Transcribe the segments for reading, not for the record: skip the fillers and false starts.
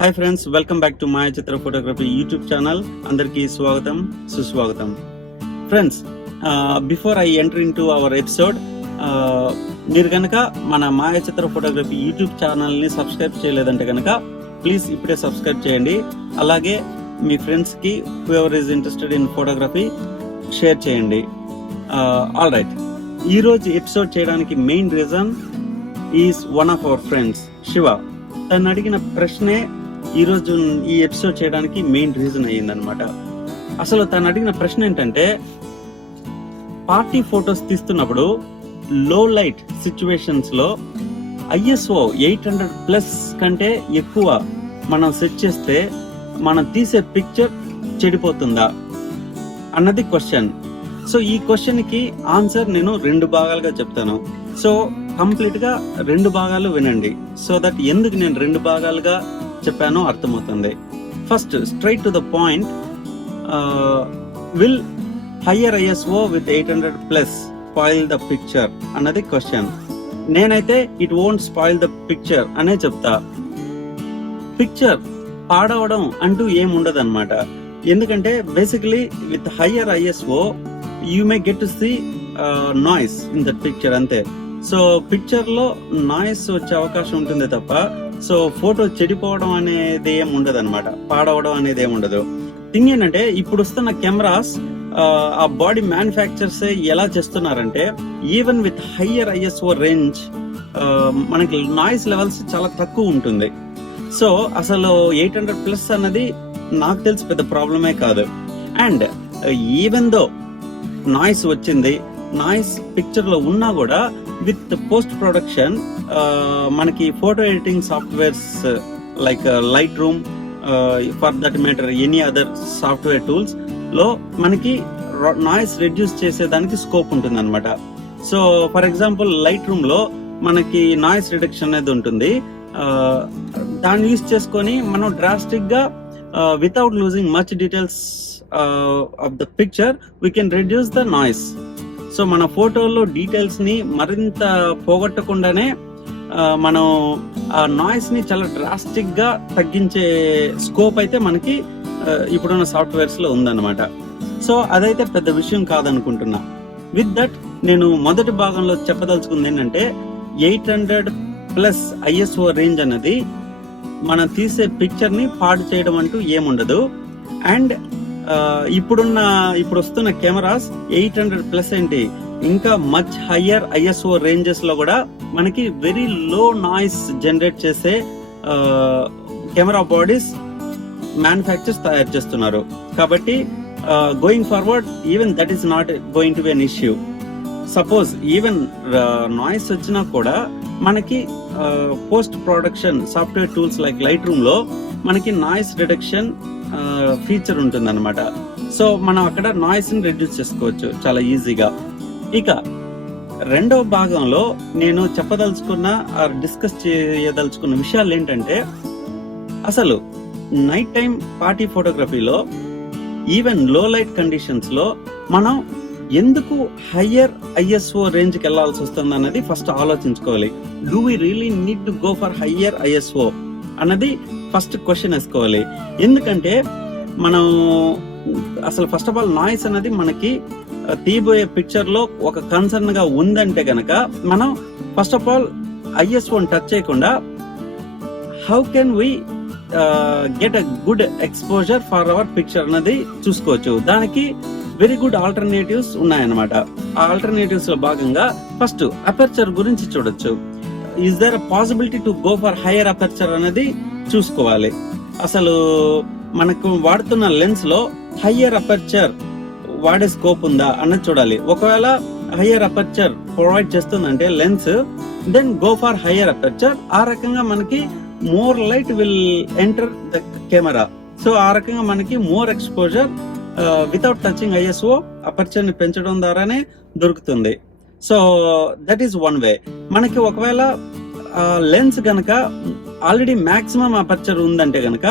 Hi friends, welcome back to Maya Chitra photography YouTube channel. అందరికీ స్వాగతం, సుస్వాగతం. Friends, before I enter into our episode, మీరు కనుక మన మాయ చిత్ర ఫోటోగ్రఫీ యూట్యూబ్ ఛానల్ని సబ్స్క్రైబ్ చేయలేదంటే కనుక ప్లీజ్ ఇప్పుడే సబ్స్క్రైబ్ చేయండి. అలాగే మీ ఫ్రెండ్స్కి whoever is interested in photography share చేయండి. ఆల్ రైట్, ఈరోజు ఎపిసోడ్ చేయడానికి main reason is one of our friends, Shiva. తను అడిగిన ప్రశ్నే ఈరోజు ఈ ఎపిసోడ్ చేయడానికి మెయిన్ రీజన్ అయ్యిందనమాట. అసలు తను అడిగిన ప్రశ్న ఏంటంటే, పార్టీ ఫొటోస్ తీస్తున్నప్పుడు లో లైట్ సిచ్యువేషన్స్ లో ISO 800+ కంటే ఎక్కువ మనం సెట్ చేస్తే మనం తీసే పిక్చర్ చెడిపోతుందా అన్నది క్వశ్చన్. సో ఈ క్వశ్చన్ కి ఆన్సర్ నేను 2 భాగాలుగా చెప్తాను. సో కంప్లీట్ గా 2 భాగాలు వినండి, సో దట్ ఎందుకు నేను 2 భాగాలుగా చెప్పానో అర్థమవుతుంది. First, straight to the point, will higher ISO with 800+ spoil the picture అన్నది క్వశ్చన్. నేనైతే it won't spoil the picture అనే చెప్తా. పిక్చర్ పాడవడం అంటూ ఏముండదు అనమాట. ఎందుకంటే basically with higher ISO you may get to see noise in that picture, అంతే. సో పిక్చర్ లో నాయిస్ వచ్చే అవకాశం ఉంటుంది తప్ప సో ఫోటో చెడిపోవడం అనేది ఏమి ఉండదు అనమాట, పాడవడం అనేది ఏమి ఉండదు. థింగ్ ఏంటంటే, ఇప్పుడు వస్తున్న కెమెరాస్ ఆ బాడీ మ్యానుఫ్యాక్చర్స్ ఎలా చేస్తున్నారంటే, even with higher ISO range మనకి నాయిస్ లెవెల్స్ చాలా తక్కువ ఉంటుంది. సో అసలు 800+ అన్నది నాకు తెలిసి పెద్ద ప్రాబ్లమే కాదు. అండ్ ఈవెన్ దో నాయిస్ వచ్చింది, నాయిస్ పిక్చర్ లో ఉన్నా కూడా విత్ పోస్ట్ ప్రొడక్షన్ మనకి photo editing softwares like light room, for that matter any other software tools లో మనకి నాయిస్ రెడ్యూస్ చేసేదానికి స్కోప్ ఉంటుంది అనమాట. So for example light room లో మనకి నాయిస్ రిడక్షన్ అనేది ఉంటుంది. దాన్ని యూజ్ చేసుకొని మనం డ్రాస్టిక్ గా without losing much details of the picture we can reduce the noise. So మన ఫోటోలో డీటెయిల్స్ ని మరింత పోగొట్టకుండానే మనం ఆ నాయిస్ ని చాలా డ్రాస్టిక్ గా తగ్గించే స్కోప్ అయితే మనకి ఇప్పుడున్న సాఫ్ట్వేర్స్ లో ఉందన్నమాట. సో అదైతే పెద్ద విషయం కాదనుకుంటున్నా. విత్ దట్ నేను మొదటి భాగంలో చెప్పదలుచుకుంది ఏంటంటే, 800+ ISO రేంజ్ అన్నది మనం తీసే పిక్చర్ ని పాడు చేయడం అంటూ ఏముండదు. అండ్ ఇప్పుడు వస్తున్న కెమెరాస్ 800+ ఏంటి, ఇంకా మచ్ హయ్యర్ ISO రేంజెస్ లో కూడా మనకి వెరీ లో నాయిస్ జనరేట్ చేసే కెమెరా బాడీస్ మ్యానుఫ్యాక్చర్స్ తయారు చేస్తున్నారు. కాబట్టి going forward even that is not going to be an issue. Suppose even noise వచ్చినా కూడా మనకి post production software tools like light room లో మనకి నాయిస్ రిడక్షన్ ఫీచర్ ఉంటుంది అనమాట. సో మనం అక్కడ నాయిస్ ని రెడ్యూస్ చేసుకోవచ్చు చాలా ఈజీగా. ఇక రెండవ భాగంలో నేను చెప్పదలుచుకున్న డిస్కస్ చేయదలుచుకున్న విషయాలు ఏంటంటే, అసలు నైట్ టైం పార్టీ ఫోటోగ్రఫీలో ఈవెన్ లో లైట్ కండిషన్స్ లో మనం ఎందుకు హయ్యర్ ISO రేంజ్ కి వెళ్లాల్సి వస్తుంది అన్నది ఫస్ట్ ఆలోచించుకోవాలి. Do we really need to go for higher ISO అన్నది ఫస్ట్ క్వశ్చన్ వేసుకోవాలి. ఎందుకంటే మనం అసలు ఫస్ట్ ఆఫ్ ఆల్ నాయిస్ అనేది మనకి తీయబోయే పిక్చర్ లో ఒక కన్సర్న్ గా ఉందంటే గనక మనం first of all ISO touch చేయకుండా how can we get a good exposure for our picture అన్నది చూసుకోవచ్చు. దానికి వెరీ గుడ్ ఆల్టర్నేటివ్స్ ఉన్నాయన్నమాట. ఆ ఆల్టర్నేటివ్స్ లో భాగంగా ఫస్ట్ అపర్చర్ గురించి చూడొచ్చు. Is there a possibility to go for higher aperture అనేది చూసుకోవాలి. అసలు మనకు వాడుతున్న లెన్స్ లో హయ్యర్ అపర్చర్ వాడే స్కోప్ ఉందా అన్నది చూడాలి. ఒకవేళ హయ్యర్ అపర్చర్ ప్రొవైడ్ చేస్తుందంటే lens, then go for higher aperture. ఆ రకంగా మనకి more light will enter the camera. So ఆ రకంగా మనకి more exposure without touching ISO aperture ని పెంచడం ద్వారానే దొరుకుతుంది. So that is one way. మనకి ఒకవేళ లెన్స్ గనక ఆల్రెడీ మాక్సిమం అపర్చర్ ఉందంటే గనక,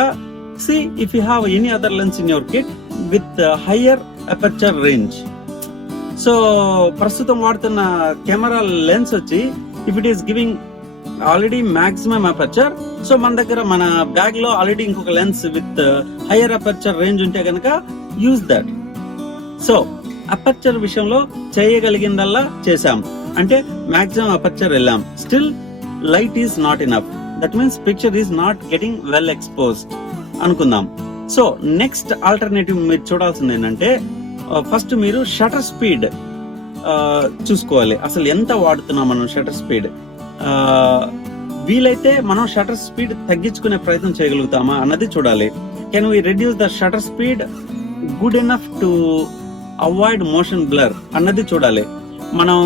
see if you have any other lens in your kit with higher aperture range. So ప్రస్తుతం వాడుతున్న కెమెరా లెన్స్ వచ్చి if it is giving already maximum aperture. So మన దగ్గర మన బ్యాగ్ లో ఆల్రెడీ ఇంకొక lens with higher aperture range ఉంటే కనుక యూజ్ దట్. సో అపర్చర్ విషయంలో చేయగలిగిందల్లా చేసాం, అంటే మాక్సిమం అపర్చర్ వెళ్ళాం. Still light is not enough, that means picture is not getting well exposed అనుకుందాం. సో నెక్స్ట్ ఆల్టర్నేటివ్ మీరు చూడాల్సింది ఏంటంటే, ఫస్ట్ మీరు షటర్ స్పీడ్ చూసుకోవాలి. అసలు ఎంత వాడుతున్నాం మనం షటర్ స్పీడ్. వీలైతే మనం షటర్ స్పీడ్ తగ్గించుకునే ప్రయత్నం చేయగలుగుతామా అన్నది చూడాలి. Can we reduce the shutter speed good enough to avoid motion blur అన్నది చూడాలి. మనం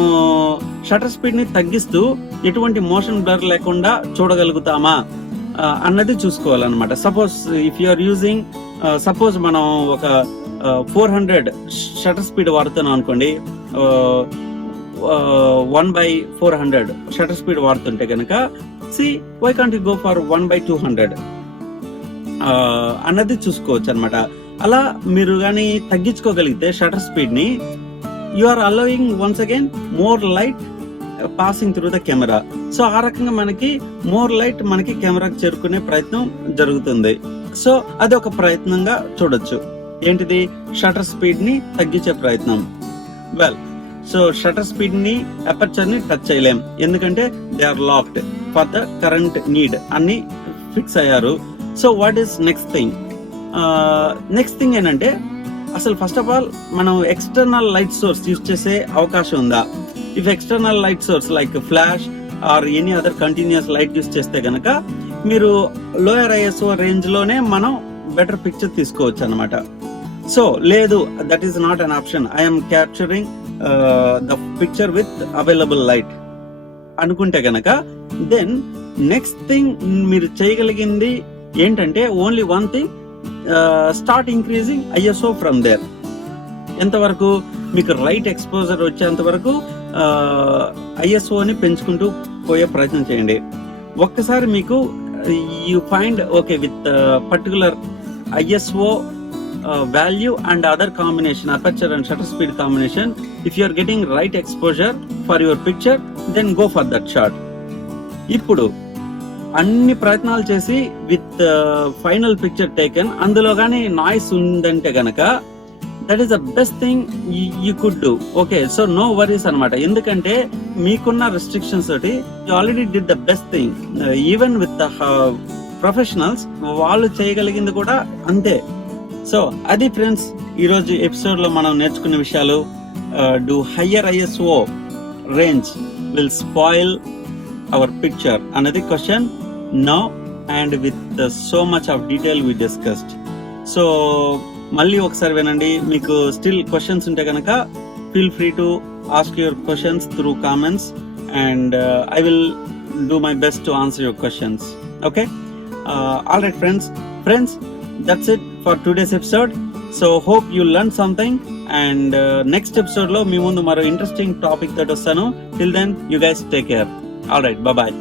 షటర్ స్పీడ్ ని తగ్గిస్తూ ఎటువంటి మోషన్ బ్లర్ లేకుండా చూడగలుగుతామా అన్నది చూసుకోవాలన్నమాట. Suppose if you are using, suppose మనం ఒక 400 షటర్ స్పీడ్ వాడుతున్నాం అనుకోండి, 1/400 షటర్ స్పీడ్ వాడుతుంటే కనుక why can't you go for 1/200 అన్నది చూసుకోవచ్చు అనమాట. అలా మీరు కానీ తగ్గించుకోగలిగితే షటర్ స్పీడ్ ని, you are allowing once again more light passing through the camera. So ఆ రకంగా మనకి మోర్ లైట్ మనకి కెమెరాకి చేరుకునే ప్రయత్నం జరుగుతుంది. సో అది ఒక ప్రయత్నంగా చూడొచ్చు. ఏంటిది? షటర్ స్పీడ్ ని తగ్గించే ప్రయత్నం. వెల్, సో షటర్ స్పీడ్ ని, అపర్చర్ ని టచ్ చేయలేం, ఎందుకంటే they are locked for the current need, అన్ని ఫిక్స్ అయ్యారు. So what is next thing? Next thing ఏంటంటే, అసలు ఫస్ట్ ఆఫ్ ఆల్ మనం ఎక్స్టర్నల్ లైట్ సోర్స్ యూజ్ చేసే అవకాశం ఉందా? If external light source like flash or any other continuous light use చేస్తే గనక మీరు లోయర్ ఐఎస్ఓ రేంజ్ లోనే మనం బెటర్ పిక్చర్ తీసుకోవచ్చు అనమాట. సో లేదు, that is not an option, I'm capturing the picture with available light అనుకుంటే గనక, దెన్ నెక్స్ట్ థింగ్ మీరు చేయగలిగింది ఏంటంటే, only one thing, start increasing ISO from there. ఎంతవరకు? మీకు రైట్ ఎక్స్పోజర్ వచ్చేంత వరకు ఐఎస్ఓని పెంచుకుంటూ పోయే ప్రయత్నం చేయండి. ఒక్కసారి మీకు you find okay with particular ISO value and other combination, aperture and shutter speed combination, if you are getting right exposure for your picture, then go for that shot. ఇప్పుడు అన్ని ప్రయత్నాలు చేసి విత్ ఫైనల్ పిక్చర్ టేకెన్, అందులో గానీ noise ఉందంటే గనక, that is the best thing you could do. Okay, so no worries అనమాట. ఎందుకంటే మీకున్న రెస్ట్రిక్షన్స్ తోటి you already did the best thing. Even with the professionals వాళ్ళు చేయగలిగింది కూడా అంతే. సో అది ఫ్రెండ్స్, ఈరోజు ఎపిసోడ్ లో మనం నేర్చుకున్న విషయాలు. Do higher ISO range will spoil our picture అన్నది question now, and with so much of detail we discussed. సో మళ్ళీ ఒకసారి వినండి. మీకు స్టిల్ క్వశ్చన్స్ ఉంటే కనుక feel free to ask your questions through comments, and I will do my best to answer your questions. Okay, all right friends, that's it for today's episode. So hope you learned something, and next episode lo మీ ముందు మరో interesting topic తోటి వస్తాను. Till then, you guys take care. All right, bye bye.